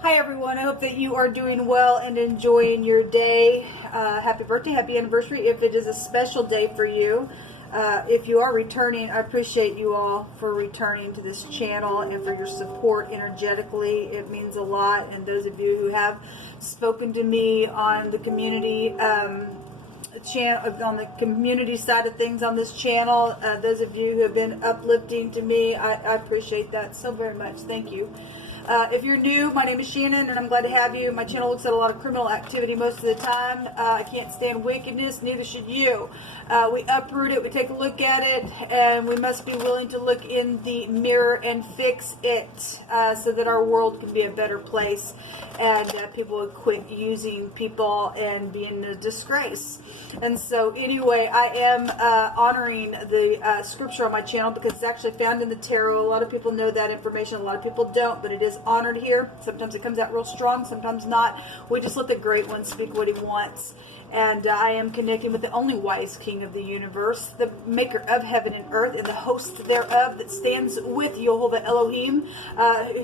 Hi everyone, I hope that you are doing well and enjoying your day. Happy birthday, happy anniversary if it is a special day for you. If you are returning, I appreciate you all for returning to this channel and for your support energetically. It means a lot. And those of you who have spoken to me on the community channel, on the community side of things on this channel, those of you who have been uplifting to me, I appreciate that so very much. Thank you. If you're new, my name is Shannon, and I'm glad to have you. My channel looks at a lot of criminal activity most of the time. I can't stand wickedness, neither should you. We uproot it, we take a look at it, and we must be willing to look in the mirror and fix it so that our world can be a better place and people would quit using people and being a disgrace. And so anyway, I am honoring the scripture on my channel because it's actually found in the tarot. A lot of people know that information, a lot of people don't, but it is honored here. Sometimes it comes out real strong, sometimes not. We just let the great one speak what he wants. And I am connecting with the only wise king of the universe, the maker of heaven and earth, and the host thereof that stands with Jehovah Elohim,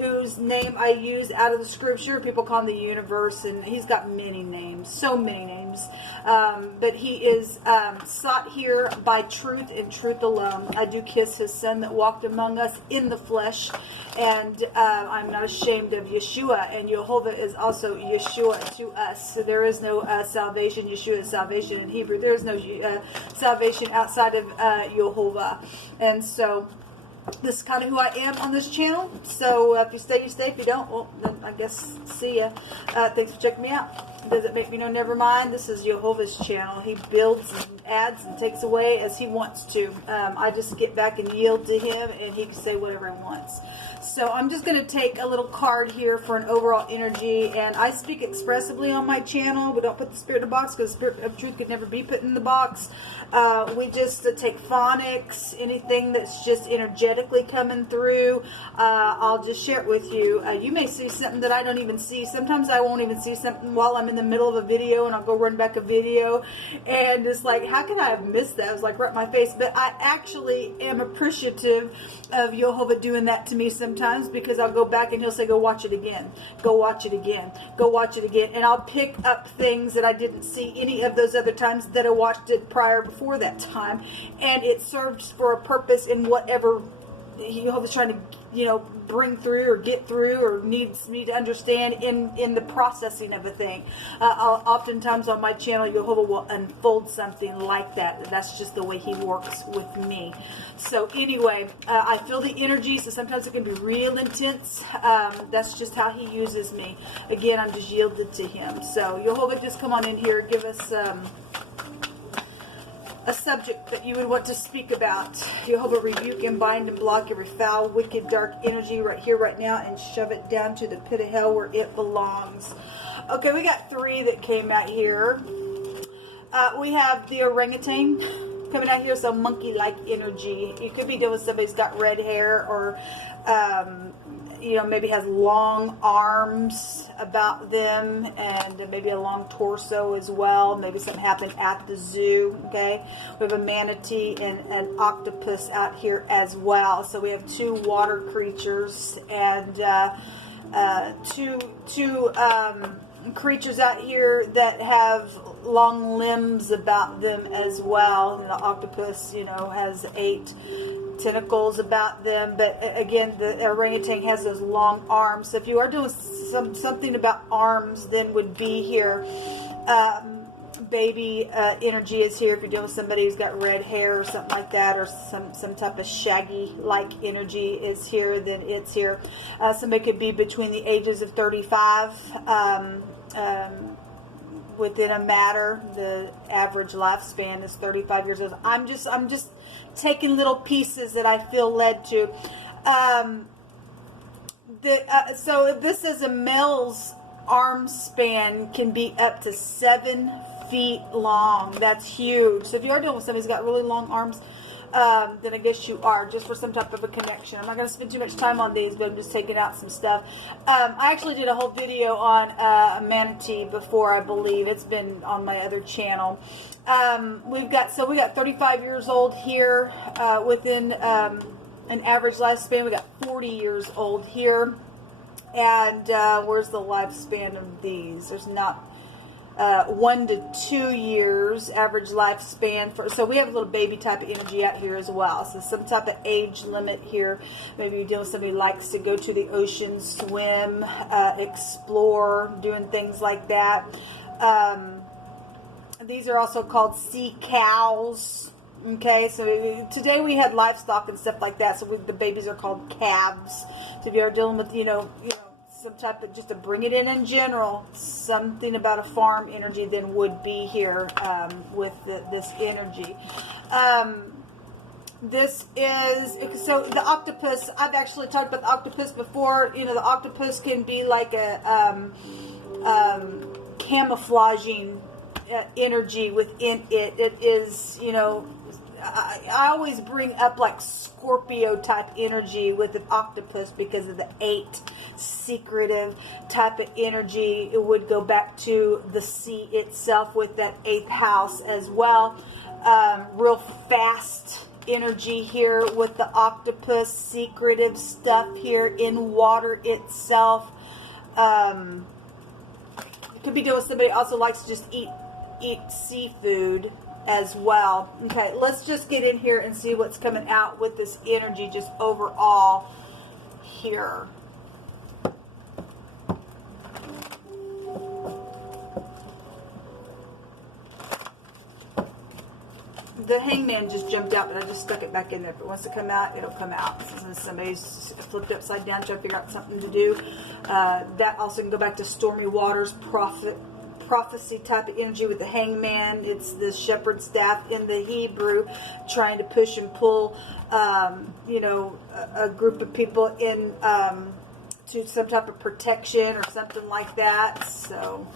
whose name I use out of the scripture. People call him the universe, and he's got many names, so many names. But he is sought here by truth and truth alone. I do kiss his son that walked among us in the flesh, and I'm not ashamed of Yeshua, and Jehovah is also Yeshua to us. So there is no salvation. Yeshua is salvation in Hebrew. There is no salvation outside of Jehovah. And so this is kind of who I am on this channel. So if you stay, you stay. If you don't, well, then I guess see ya. Thanks for checking me out. Does it make me know? Never mind. This is Jehovah's channel. He builds and adds and takes away as he wants to. I just get back and yield to him, and he can say whatever he wants. So I'm just going to take a little card here for an overall energy, and I speak expressively on my channel. We don't put the spirit in the box because the spirit of truth could never be put in the box. We just take phonics, anything that's just energetically coming through. I'll just share it with you. You may see something that I don't even see. Sometimes I won't even see something while I'm in the middle of a video, and I'll go run back a video, and it's like, how can I have missed that? It was like right in my face. But I actually am appreciative of Jehovah doing that to me sometimes, because I'll go back and he'll say, go watch it again, go watch it again, go watch it again, and I'll pick up things that I didn't see any of those other times that I watched it prior before that time, and it serves for a purpose in whatever Jehovah's trying to, you know, bring through or get through or needs me to understand in the processing of a thing. Oftentimes on my channel, Jehovah will unfold something like that. That's just the way he works with me. So anyway, I feel the energy, so sometimes it can be real intense. That's just how he uses me. Again, I'm just yielded to him. So Jehovah, just come on in here, give us a subject that you would want to speak about. Jehovah, rebuke and bind and block every foul, wicked, dark energy right here, right now, and shove it down to the pit of hell where it belongs. Okay, we got three that came out here. We have the orangutan coming out here, so monkey-like energy. You could be dealing with somebody who's got red hair, or you know, maybe has long arms about them, and maybe a long torso as well. Maybe something happened at the zoo. Okay, we have a manatee and an octopus out here as well. So we have two water creatures and two creatures out here that have long limbs about them as well. And the octopus, you know, has 8 tentacles about them, but again, the orangutan has those long arms. So if you are doing something about arms, then would be here. Baby energy is here. If you're dealing with somebody who's got red hair or something like that, or some type of shaggy-like energy is here, then it's here. Somebody could be between the ages of 35. Within a matter, the average lifespan is 35 years old. I'm just taking little pieces that I feel led to. So this is a male's arm span can be up to 7 feet long. That's huge. So if you are dealing with somebody who's got really long arms, then I guess you are, just for some type of a connection. I'm not going to spend too much time on these, but I'm just taking out some stuff. I actually did a whole video on a manatee before, I believe. It's been on my other channel. We got 35 years old here within an average lifespan. We got 40 years old here. And where's the lifespan of these? There's not 1 to 2 years average lifespan. So we have a little baby type of energy out here as well. So some type of age limit here. Maybe you're dealing with somebody who likes to go to the ocean, swim, explore, doing things like that. These are also called sea cows. Okay, so today we had livestock and stuff like that. So the babies are called calves. So if you are dealing with, you know, some type of, just to bring it in general, something about a farm energy then would be here with this energy. This is, so the octopus, I've actually talked about the octopus before. You know, the octopus can be like a camouflaging energy within it. It is, you know, I always bring up like Scorpio type energy with an octopus because of the 8 secretive type of energy. It would go back to the sea itself with that 8th house as well. Real fast energy here with the octopus, secretive stuff here in water itself. You could be dealing with somebody who also likes to just eat seafood as well. Okay, let's just get in here and see what's coming out with this energy just overall here. The Hangman just jumped out, but I just stuck it back in there. If it wants to come out, it'll come out. Since somebody's flipped upside down trying to figure out something to do. That also can go back to stormy waters, prophecy type of energy with the Hangman. It's the shepherd's staff in the Hebrew, trying to push and pull, you know, a group of people in to some type of protection or something like that. So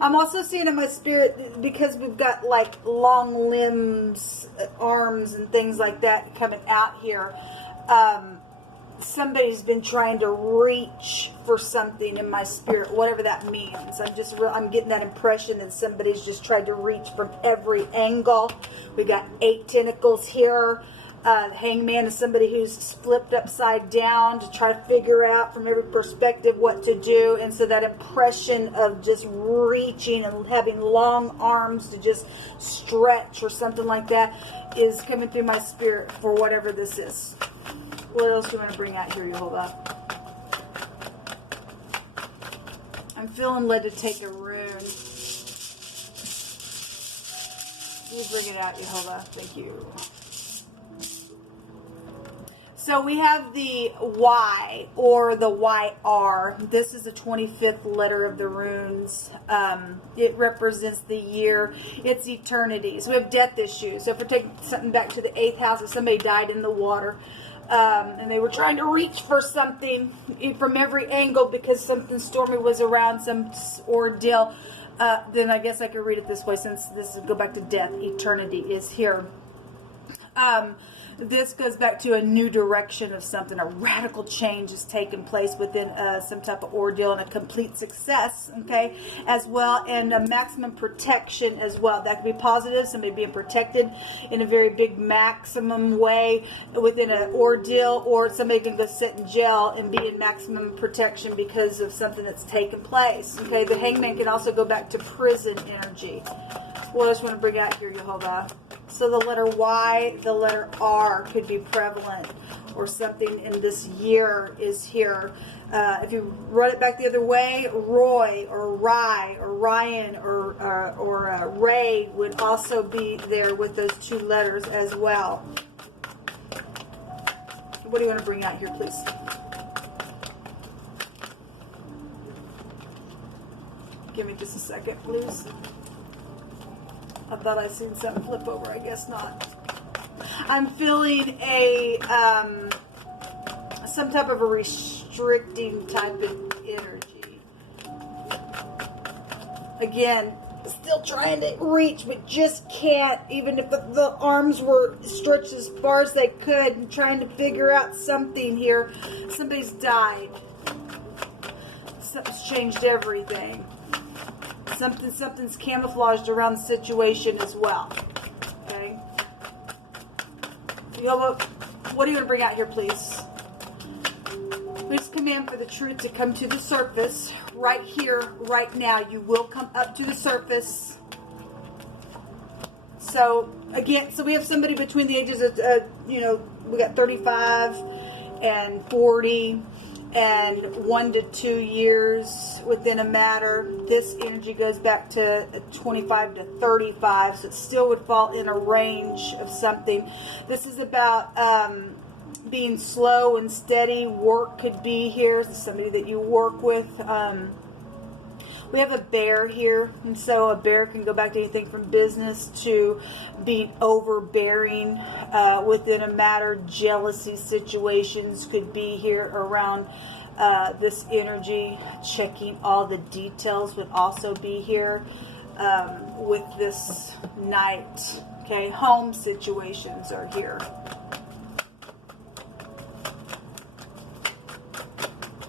I'm also seeing in my spirit, because we've got like long limbs, arms and things like that coming out here. Somebody's been trying to reach for something in my spirit, whatever that means. I'm getting that impression that somebody's just tried to reach from every angle. We got 8 tentacles here. The Hangman is somebody who's flipped upside down to try to figure out from every perspective what to do. And so that impression of just reaching and having long arms to just stretch or something like that is coming through my spirit for whatever this is. What else do you want to bring out here, Yehovah? I'm feeling led to take a rune. You bring it out, Yehovah. Thank you. So we have the Y, or the YR. This is the 25th letter of the runes. It represents the year. It's eternity. So we have death issues. So if we're taking something back to the 8th house, if somebody died in the water, and they were trying to reach for something from every angle because something stormy was around, some ordeal, then I guess I could read it this way, since this would go back to death. Eternity is here. This goes back to a new direction of something. A radical change has taken place within some type of ordeal, and a complete success, okay, as well, and a maximum protection as well. That could be positive, somebody being protected in a very big maximum way within an ordeal, or somebody can go sit in jail and be in maximum protection because of something that's taken place, okay. The Hangman can also go back to prison energy. What else do you want to bring out here, Yehovah? So the letter Y, the letter R could be prevalent, or something in this year is here. If you run it back the other way, Roy or Rye or Ryan or Ray would also be there with those 2 letters as well. What do you want to bring out here, please? Give me just a second, please. I thought I seen something flip over. I guess not. I'm feeling a some type of a restricting type of energy. Again, still trying to reach, but just can't. Even if the arms were stretched as far as they could, and trying to figure out something here. Somebody's died. Something's changed everything. Something's camouflaged around the situation as well. Okay. What do you want to bring out here, please? Please command for the truth to come to the surface right here, right now. You will come up to the surface. So again, so we have somebody between the ages of, you know, we got 35 and 40 and 1 to 2 years within a matter. This energy goes back to 25 to 35, so it still would fall in a range of something. This is about being slow and steady. Work could be here. This is somebody that you work with. We have a bear here, and so a bear can go back to anything from business to being overbearing within a matter. Jealousy situations could be here around this energy. Checking all the details would also be here with this Knight. Okay, home situations are here.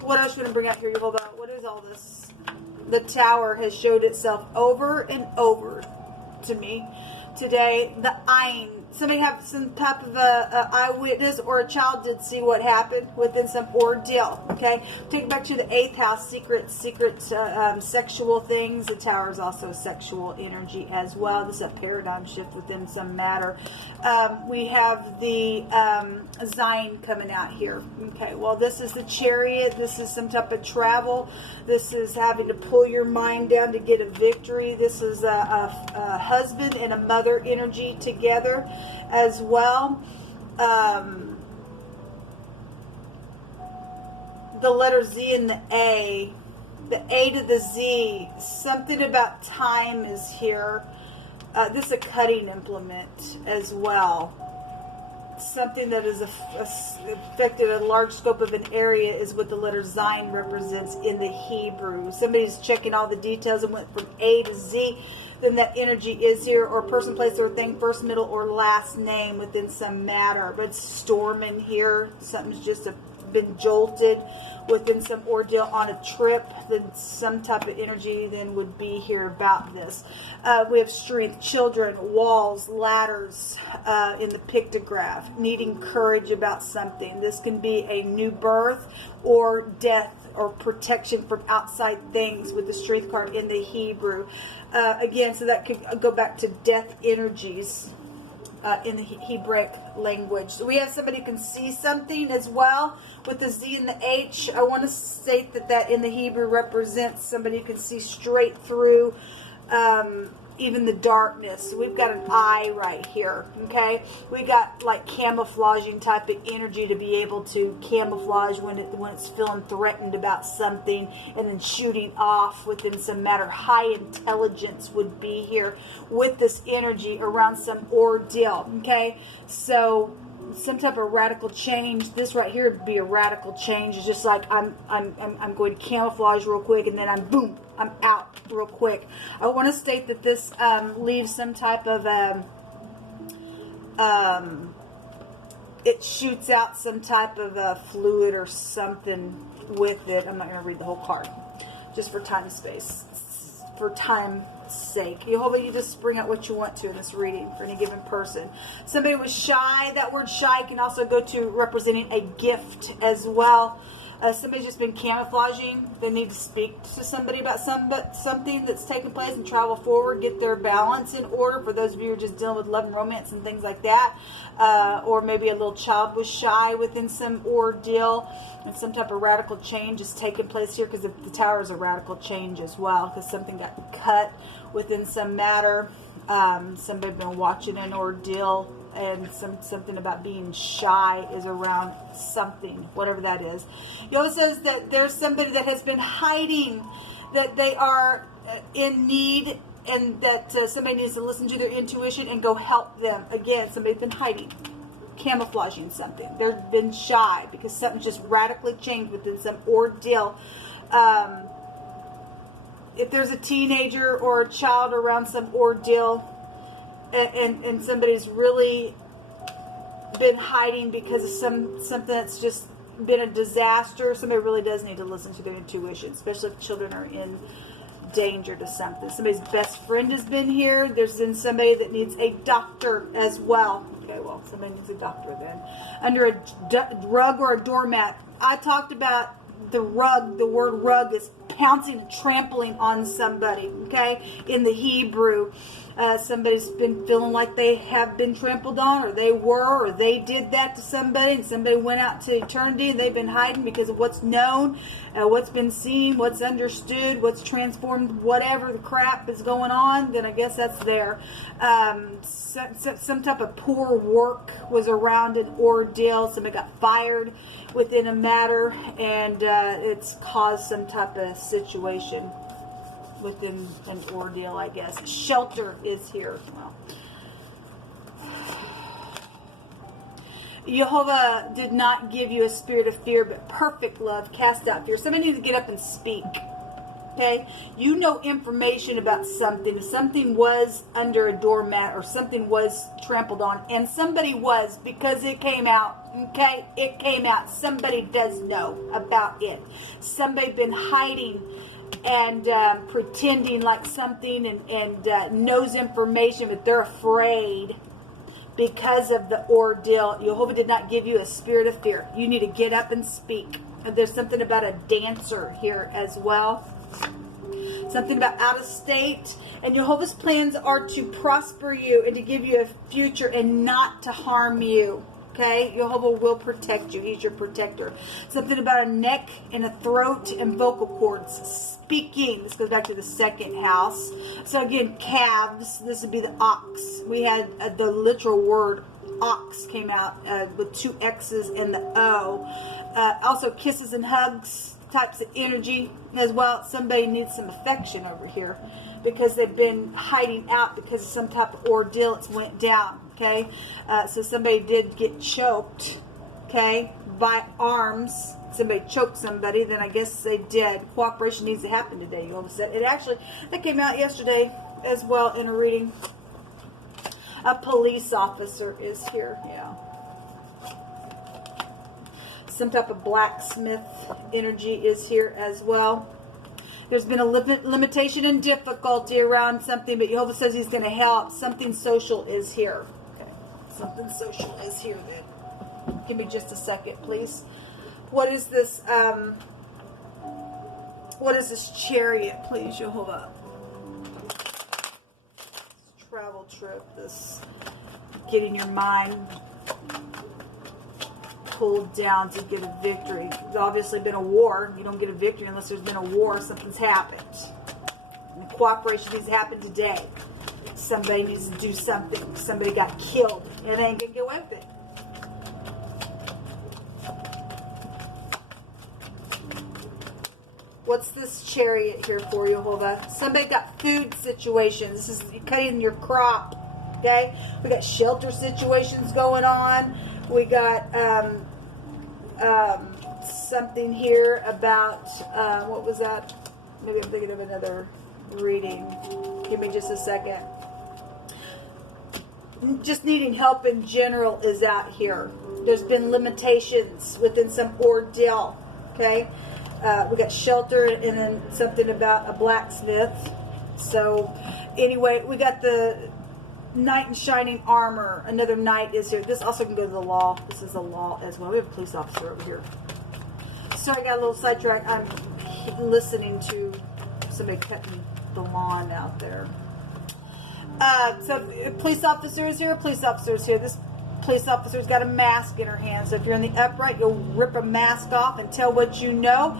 What else you want to bring out here, Yehovah? What is all this? The Tower has showed itself over and over to me today. The eyeing. Somebody have some type of a eyewitness or a child did see what happened within some ordeal. Okay, take it back to the 8th house. Secret sexual things. The Tower is also sexual energy as well. This is a paradigm shift within some matter. We have the Zion coming out here. Okay, well, this is the Chariot. This is some type of travel. This is having to pull your mind down to get a victory. This is a husband and a mother energy together as well. The letter Z and the A to the Z, something about time is here. This is a cutting implement as well. Something that is affected a large scope of an area is what the letter Zion represents in the Hebrew. Somebody's checking all the details and went from A to Z. Then that energy is here, or person, place, or thing, first, middle, or last name within some matter. But it's storming here. Something's just been jolted within some ordeal on a trip. Then some type of energy then would be here about this. We have strength, children, walls, ladders in the pictograph, needing courage about something. This can be a new birth or death or protection from outside things with the strength card in the Hebrew. Again, so that could go back to death energies in the Hebraic language. So we have somebody who can see something as well with the Z and the H. I want to state that in the Hebrew represents somebody who can see straight through even the darkness. We've got an eye right here, okay? We got like camouflaging type of energy to be able to camouflage when it's feeling threatened about something, and then shooting off within some matter. High intelligence would be here with this energy around some ordeal, okay? So some type of radical change. This right here would be a radical change. It's just like I'm going to camouflage real quick, and then I'm out real quick. I want to state that this leaves some type of it shoots out some type of fluid or something with it. I'm not going to read the whole card, just for time's sake. Yehovah, you just bring out what you want to in this reading for any given person. Somebody was shy. That word shy can also go to representing a gift as well. Somebody's just been camouflaging. They need to speak to somebody about something that's taken place and travel forward, get their balance in order. For those of you who are just dealing with love and romance and things like that, or maybe a little child was shy within some ordeal, and some type of radical change is taking place here, because the Tower is a radical change as well, because something got cut within some matter. Somebody been watching an ordeal, and something about being shy is around something, whatever that is. He also says that there's somebody that has been hiding, that they are in need, and that somebody needs to listen to their intuition and go help them. Again, somebody's been hiding, camouflaging something. They've been shy because something's just radically changed within some ordeal. If there's a teenager or a child around some ordeal, and somebody's really been hiding because of something that's just been a disaster, somebody really does need to listen to their intuition, especially if children are in danger to something. Somebody's best friend has been here. There's been somebody that needs a doctor as well. Okay, well, somebody needs a doctor then. Under a rug or a doormat. I talked about the rug, the word rug is pouncing and trampling on somebody, okay? In the Hebrew, somebody's been feeling like they have been trampled on, or they were, or they did that to somebody, and somebody went out to eternity, and they've been hiding because of what's known, what's been seen, what's understood, what's transformed, whatever the crap is going on, then I guess that's there. Some type of poor work was around an ordeal. Somebody got fired within a matter, and it's caused some type of situation within an ordeal, I guess. Shelter is here. Well, Jehovah did not give you a spirit of fear, but perfect love cast out fear. Somebody needs to get up and speak. Okay? You know information about something. If something was under a doormat or something was trampled on, and somebody was, because it came out, okay? It came out. Somebody does know about it. Somebody been hiding and pretending like something and knows information, but they're afraid because of the ordeal. Jehovah did not give you a spirit of fear. You need to get up and speak. And there's something about a dancer here as well. Something about out of state. And Jehovah's plans are to prosper you and to give you a future and not to harm you. Okay? Jehovah will protect you. He's your protector. Something about a neck and a throat and vocal cords. Speaking. This goes back to the second house. So again, calves. This would be the ox. We had the literal word ox came out with 2 X's and the O. Also kisses and hugs. Types of energy as well. Somebody needs some affection over here because they've been hiding out because of some type of ordeal that's went down. Okay, so somebody did get choked, okay, by arms. Somebody choked somebody, then I guess they did. Cooperation needs to happen today. You almost said it. Actually, that came out yesterday as well in a reading. A police officer is here. Yeah. Some type of blacksmith energy is here as well. There's been a limitation and difficulty around something, but Jehovah says he's going to help. Something social is here. Okay. Something social is here then. Give me just a second, please. What is this? What is this chariot, please, Jehovah? This travel trip, this getting your mind pulled down to get a victory. There's obviously been a war. You don't get a victory unless there's been a war. Something's happened. And the cooperation needs to happen today. Somebody needs to do something. Somebody got killed. And they ain't going to get away with it. What's this chariot here for, Jehovah? Somebody got food situations. This is cutting your crop. Okay? We got shelter situations going on. We got something here about, what was that? Maybe I'm thinking of another reading. Give me just a second. Just needing help in general is out here. There's been limitations within some ordeal. Okay? We got shelter and then something about a blacksmith. So, anyway, we got the knight in shining armor. Another knight is here. This also can go to the law. This is the law as well. We have a police officer over here. Sorry, I got a little sidetracked. I'm listening to somebody cutting the lawn out there. So a police officer is here. A police officer is here. This police officer's got a mask in her hand. So if you're in the upright, you'll rip a mask off and tell what you know.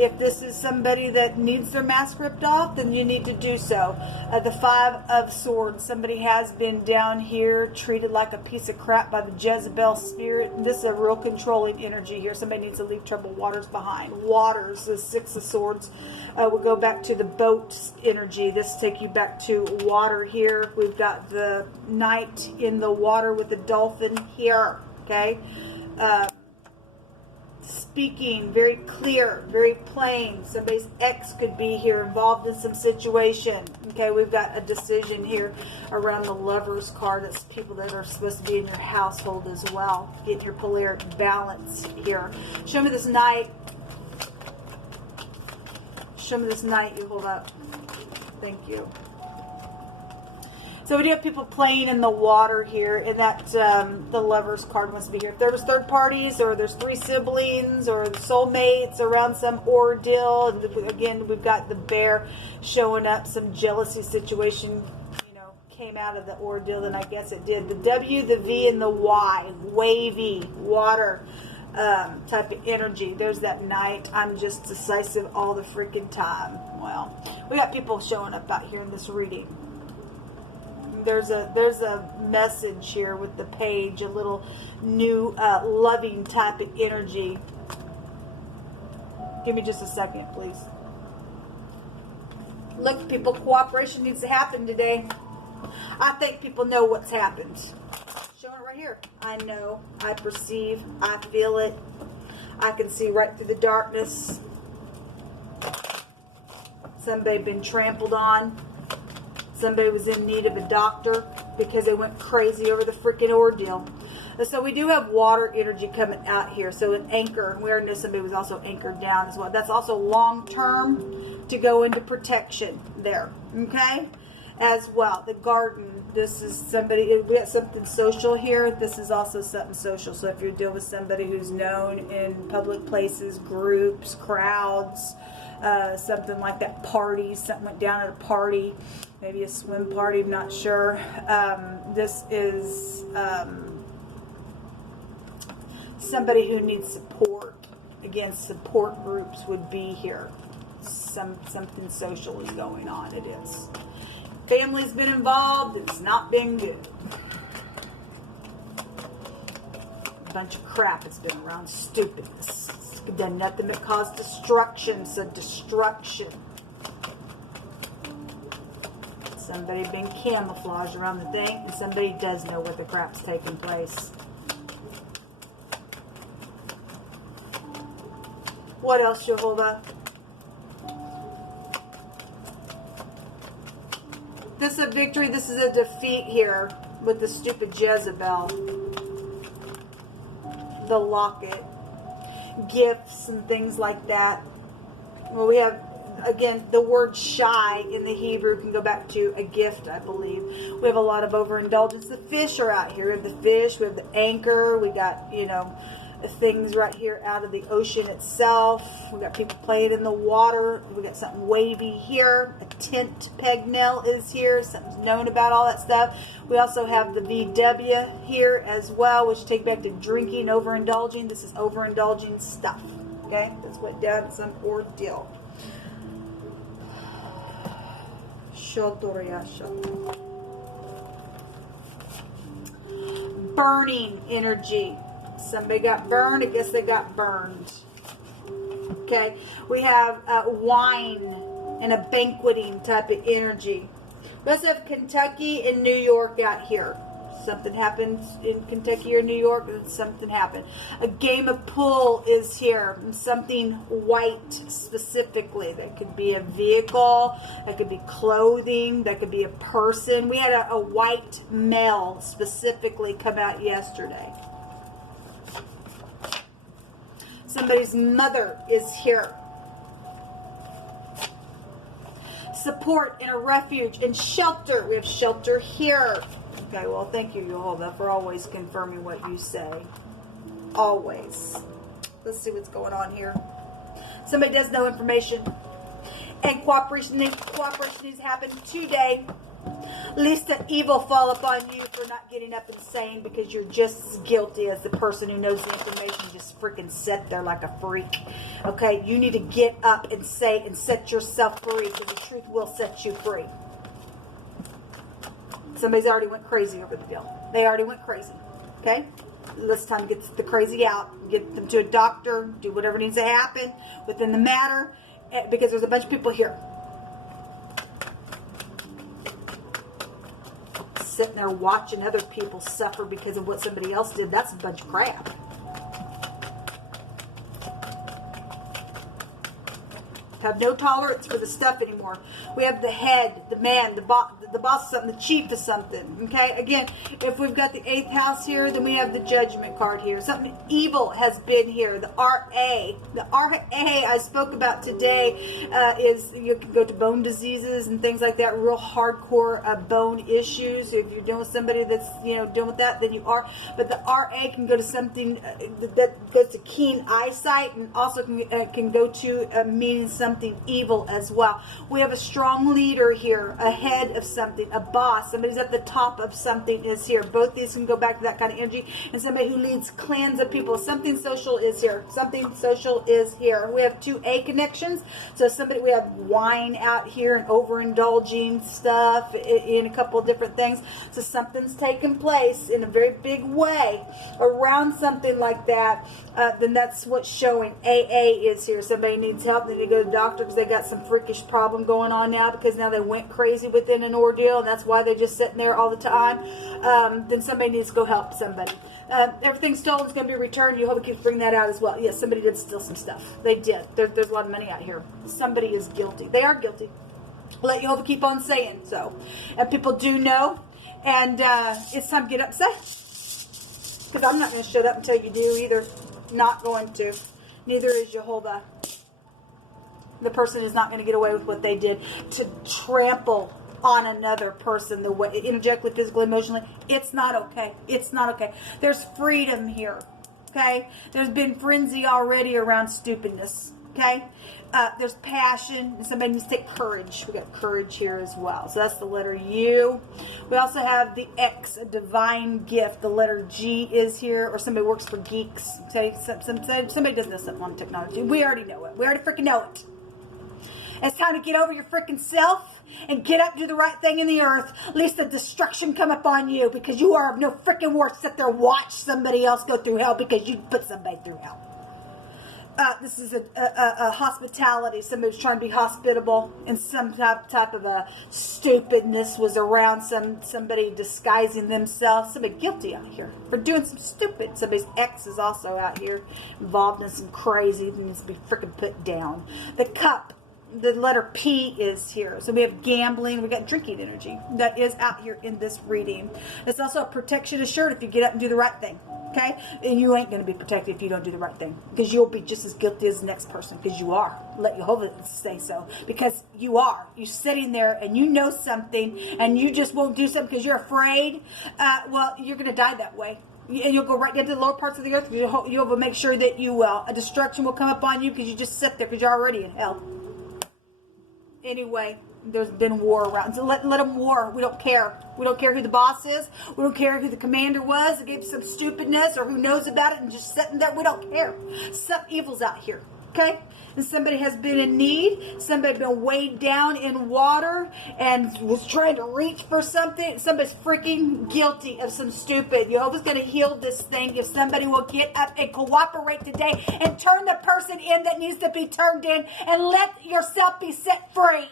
If this is somebody that needs their mask ripped off, then you need to do so. The 5 of Swords. Somebody has been down here treated like a piece of crap by the Jezebel spirit. This is a real controlling energy here. Somebody needs to leave troubled waters behind. Waters, the 6 of Swords. We'll go back to the boat energy. This will take you back to water here. We've got the knight in the water with the dolphin here. Okay? Speaking very clear, very plain. Somebody's ex could be here involved in some situation. Okay, we've got a decision here around the Lover's card. That's people that are supposed to be in your household as well. Getting your polaric balance here. Show me this knight. Show me this knight. You hold up. Thank you. So we do have people playing in the water here, and that the Lover's card wants to be here. If there was third parties, or there's 3 siblings, or soulmates around some ordeal, and again, we've got the Bear showing up, some jealousy situation, you know, came out of the ordeal, then I guess it did. The W, the V, and the Y, wavy, water type of energy. There's that Knight. I'm just decisive all the freaking time. Well, we got people showing up out here in this reading. There's a message here with the Page, a little new loving type of energy. Give me just a second, please. Look, people, cooperation needs to happen today. I think people know what's happened. Showing it right here. I know, I perceive, I feel it. I can see right through the darkness. Somebody been trampled on. Somebody was in need of a doctor because they went crazy over the freaking ordeal. So we do have water energy coming out here. So an anchor, we already know somebody was also anchored down as well. That's also long term to go into protection there. Okay? As well. The Garden. This is somebody, we have something social here. This is also something social. So if you're dealing with somebody who's known in public places, groups, crowds, something like that, parties, something went down at a party, maybe a swim party, I'm not sure. This is somebody who needs support. Again, support groups would be here. Something social is going on. It is. Family's been involved. It's not been good. A bunch of crap has been around. Stupidness. It's done nothing but cause destruction. So destruction. Somebody been camouflaged around the thing, and somebody does know where the crap's taking place. What else, Jehovah? This is a victory. This is a defeat here with the stupid Jezebel. The locket. Gifts and things like that. Well, we have, again, the word shy in the Hebrew can go back to a gift, I believe. We have a lot of overindulgence. The fish are out here. We have the fish. We have the anchor. We got, you know, things right here out of the ocean itself. We got people playing in the water. We got something wavy here. A tent peg nail is here. Something's known about all that stuff. We also have the VW here as well, which take back to drinking, overindulging. This is overindulging stuff. Okay, that's went down some ordeal. Burning energy. Somebody got burned. I guess they got burned. Okay. We have wine and a banqueting type of energy. We also have Kentucky and New York out here. Something happened in Kentucky or New York, and something happened. A game of pool is here. Something white specifically. That could be a vehicle. That could be clothing. That could be a person. We had a white male specifically come out yesterday. Somebody's mother is here. Support and a refuge and shelter. We have shelter here. Okay, well, thank you, Jehovah, for always confirming what you say. Always. Let's see what's going on here. Somebody does know information. And cooperation needs to happen today. Least that evil fall upon you for not getting up and saying, because you're just as guilty as the person who knows the information just freaking sat there like a freak. Okay, you need to get up and say and set yourself free, because the truth will set you free. Somebody's already went crazy over the deal. They already went crazy. Okay? It's time to get the crazy out. Get them to a doctor. Do whatever needs to happen within the matter. Because there's a bunch of people here. Sitting there watching other people suffer because of what somebody else did. That's a bunch of crap. Have no tolerance for the stuff anymore. We have the head, the man, the boss of something, the chief of something. Okay, again, if we've got the 8th house here, then we have the judgment card here. Something evil has been here. The RA. The RA I spoke about today is you can go to bone diseases and things like that, real hardcore bone issues. If you're dealing with somebody that's, you know, dealing with that, then you are. But the RA can go to something that goes to keen eyesight, and also can go to meaning something evil as well. We have a strong leader here, a head of something, a boss, somebody's at the top of something is here. Both these can go back to that kind of energy, and somebody who leads clans of people. Something social is here. Something social is here. We have 2A connections. So somebody, we have wine out here and overindulging stuff in a couple of different things. So something's taking place in a very big way around something like that. Then that's what's showing. AA is here. Somebody needs help. They need to go to the doctor because they got some freakish problem going on now, because now they went crazy within an ordeal, and that's why they're just sitting there all the time. Then somebody needs to go help somebody. Everything stolen is going to be returned. Jehovah keeps bringing that out as well. Yes, somebody did steal some stuff. They did. There's a lot of money out here. Somebody is guilty. They are guilty. Let Jehovah keep on saying so. And people do know. And it's time to get upset. Because I'm not going to shut up until you do either. Not going to. Neither is Jehovah. The person is not going to get away with what they did. To trample on another person, the way, energetically, physically, emotionally, it's not okay. It's not okay. There's freedom here. Okay? There's been frenzy already around stupidness. Okay? There's passion, and somebody needs to take courage. We got courage here as well. So that's the letter U. We also have the X, a divine gift. The letter G is here, or somebody works for geeks. Okay? Somebody does know something on technology. We already know it. We already freaking know it. It's time to get over your freaking self and get up, do the right thing in the earth. At least the destruction come upon you, because you are of no freaking worth. Sit there, watch somebody else go through hell because you put somebody through hell. This is a hospitality. Somebody was trying to be hospitable, and some type of a stupidness was around. Somebody disguising themselves. Somebody guilty out here for doing some stupid. Somebody's ex is also out here involved in some crazy that needs to be freaking put down. The cup. The letter P is here. So we have gambling. We got drinking energy that is out here in this reading. It's also a protection assured if you get up and do the right thing. Okay? And you ain't going to be protected if you don't do the right thing, because you'll be just as guilty as the next person, because you are. Let Jehovah say so. Because you are. You're sitting there and you know something and you just won't do something because you're afraid. Well, you're going to die that way. And you'll go right into the lower parts of the earth. You'll make sure that you will. A destruction will come upon you because you just sit there because you're already in hell. Anyway, there's been war around. So let them war. We don't care. We don't care who the boss is. We don't care who the commander was that gave some stupidness or who knows about it and just sitting there. We don't care. Some evil's out here. Okay? And somebody has been in need. Somebody been weighed down in water and was trying to reach for something. Somebody's freaking guilty of some stupid. Jehovah's going to heal this thing if somebody will get up and cooperate today and turn the person in that needs to be turned in and let yourself be set free.